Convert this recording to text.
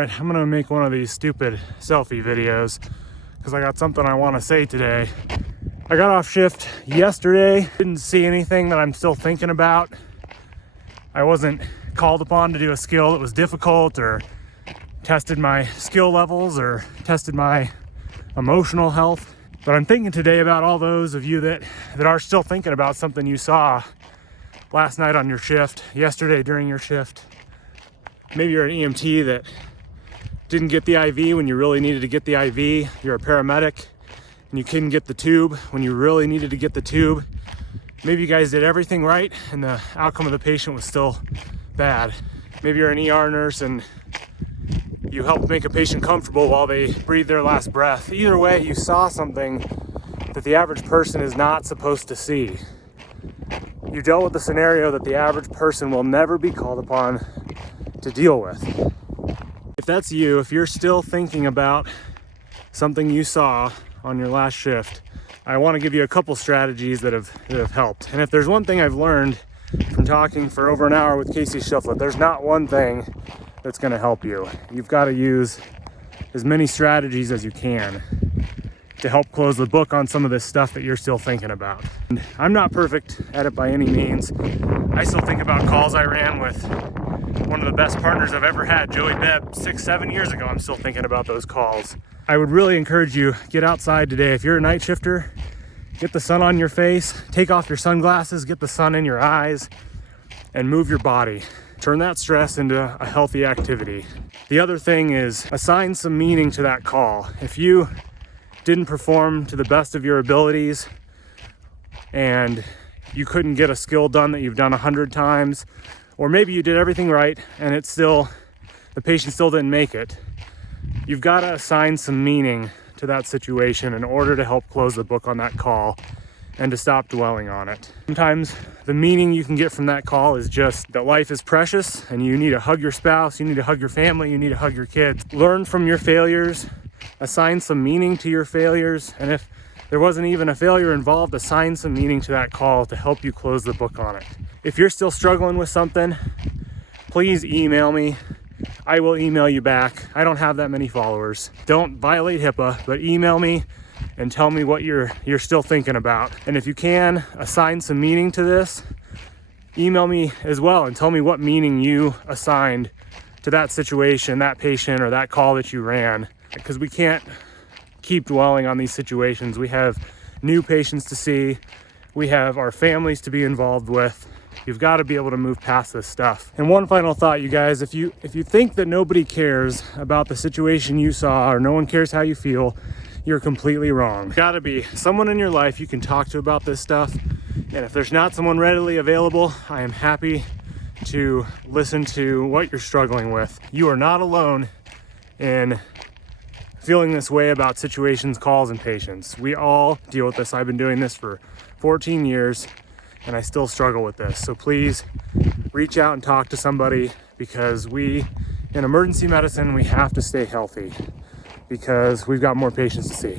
right, I'm gonna make one of these stupid selfie videos because I got something I want to say today. I got off shift yesterday, didn't see anything that I'm still thinking about. I wasn't called upon to do a skill that was difficult or tested my skill levels or tested my emotional health. But I'm thinking today about all those of you that are still thinking about something you saw last night on your shift, yesterday during your shift. Maybe you're an EMT that didn't get the IV when you really needed to get the IV. You're a paramedic and you couldn't get the tube when you really needed to get the tube. Maybe you guys did everything right and the outcome of the patient was still bad. Maybe you're an ER nurse and you helped make a patient comfortable while they breathe their last breath. Either way, you saw something that the average person is not supposed to see. You dealt with a scenario that the average person will never be called upon to deal with. If that's you, if you're still thinking about something you saw on your last shift, I want to give you a couple strategies that have helped. And if there's one thing I've learned from talking for over an hour with Casey Schifflet, there's not one thing that's going to help you. You've got to use as many strategies as you can to help close the book on some of this stuff that you're still thinking about. And I'm not perfect at it by any means. I still think about calls I ran with one of the best partners I've ever had, Joey Bebb, 6-7 years ago. I'm still thinking about those calls. I would really encourage you, get outside today. If you're a night shifter, get the sun on your face, take off your sunglasses, get the sun in your eyes, and move your body. Turn that stress into a healthy activity. The other thing is assign some meaning to that call. If you didn't perform to the best of your abilities and you couldn't get a skill done that you've done 100 times, or maybe you did everything right and the patient still didn't make it, you've got to assign some meaning to that situation in order to help close the book on that call and to stop dwelling on it. Sometimes the meaning you can get from that call is just that life is precious and you need to hug your spouse, you need to hug your family, you need to hug your kids. Learn from your failures, assign some meaning to your failures, and if there wasn't even a failure involved, assign some meaning to that call to help you close the book on it. If you're still struggling with something, please email me. I will email you back. I don't have that many followers. Don't violate HIPAA, but email me and tell me what you're still thinking about. And if you can, assign some meaning to this, email me as well and tell me what meaning you assigned to that situation, that patient, or that call that you ran. Because we can't keep dwelling on these situations. We have new patients to see. We have our families to be involved with. You've got to be able to move past this stuff. And one final thought, you guys, if you think that nobody cares about the situation you saw or no one cares how you feel, you're completely wrong. There's got to be someone in your life you can talk to about this stuff. And if there's not someone readily available, I am happy to listen to what you're struggling with. You are not alone in feeling this way about situations, calls, and patients. We all deal with this. I've been doing this for 14 years and I still struggle with this. So please reach out and talk to somebody, because in emergency medicine, we have to stay healthy because we've got more patients to see.